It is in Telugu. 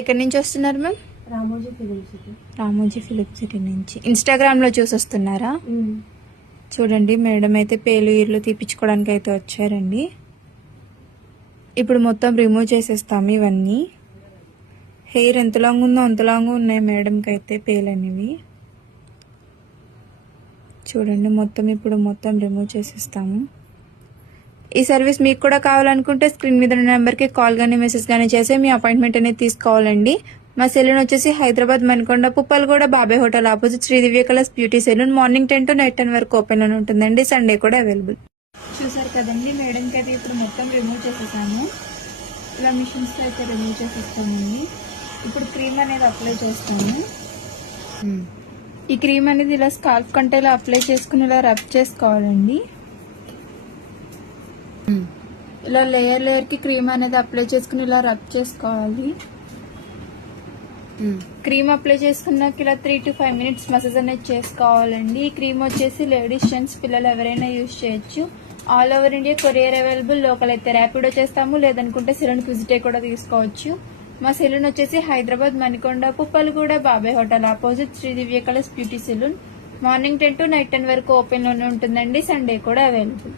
ఎక్కడి నుంచి వస్తున్నారు మ్యామ్? రామోజీ ఫిలిం సిటీ నుంచి. ఇన్స్టాగ్రామ్ లో చూసి వస్తున్నారా? చూడండి మేడం అయితే పేలు ఈర్లు తీపించుకోవడానికి అయితే వచ్చారండి. ఇప్పుడు మొత్తం రిమూవ్ చేసేస్తాము ఇవన్నీ. హెయిర్ ఎంత లాంగ్ ఉందో అంత లాంగ్ ఉన్నాయి మేడంకి అయితే పేలు అనేవి. చూడండి ఇప్పుడు మొత్తం రిమూవ్ చేసేస్తాము. ఈ సర్వీస్ మీకు కూడా కావాలనుకుంటే స్క్రీన్ మీద ఉన్న నెంబర్కి కాల్ కానీ మెసేజ్ కానీ చేసి మీ అపాయింట్మెంట్ అనేది తీసుకోవాలండి. మా సెలూన్ వచ్చేసి Hyderabad Manikonda Puppalaguda Babai Hotel opposite Sri Divya Colours Beauty Salon. Morning 10 to night 10 వరకు ఓపెన్ లోనే ఉంటుందండి. సండే కూడా అవైలబుల్. చూసారు కదండి మేడంకి అయితే ఇప్పుడు మొత్తం రిమూవ్ చేసేసాము. ఇలా మిషన్స్ తో అయితే రిమూవ్ చేసేస్తామండి. ఇప్పుడు క్రీమ్ అనేది అప్లై చేస్తాము. ఈ క్రీమ్ అనేది ఇలా స్కాల్ప్ కంటే ఇలా అప్లై చేసుకుని ఇలా రబ్ చేసుకోవాలండి. ఇలా లేయర్ కి క్రీమ్ అనేది అప్లై చేసుకుని ఇలా రబ్ చేసుకోవాలి. క్రీమ్ అప్లై చేసుకున్నాక ఇలా 3 to 5 minutes మసాజ్ అనేది చేసుకోవాలండి. ఈ క్రీమ్ వచ్చేసి లేడీస్, జెంట్స్, పిల్లలు ఎవరైనా యూజ్ చేయొచ్చు. All over India courier available. Local అయితే ర్యాపిడో చేస్తాము, లేదనుకుంటే సెలూన్ విజిట్ కూడా తీసుకోవచ్చు. మా సెలూన్ వచ్చేసి Hyderabad Manikonda Puppalaguda Babai Hotel opposite Sri Divya Colours Beauty Salon. Morning 10 to night 10 వరకు ఓపెన్ లోనే ఉంటుందండి. సండే కూడా అవైలబుల్.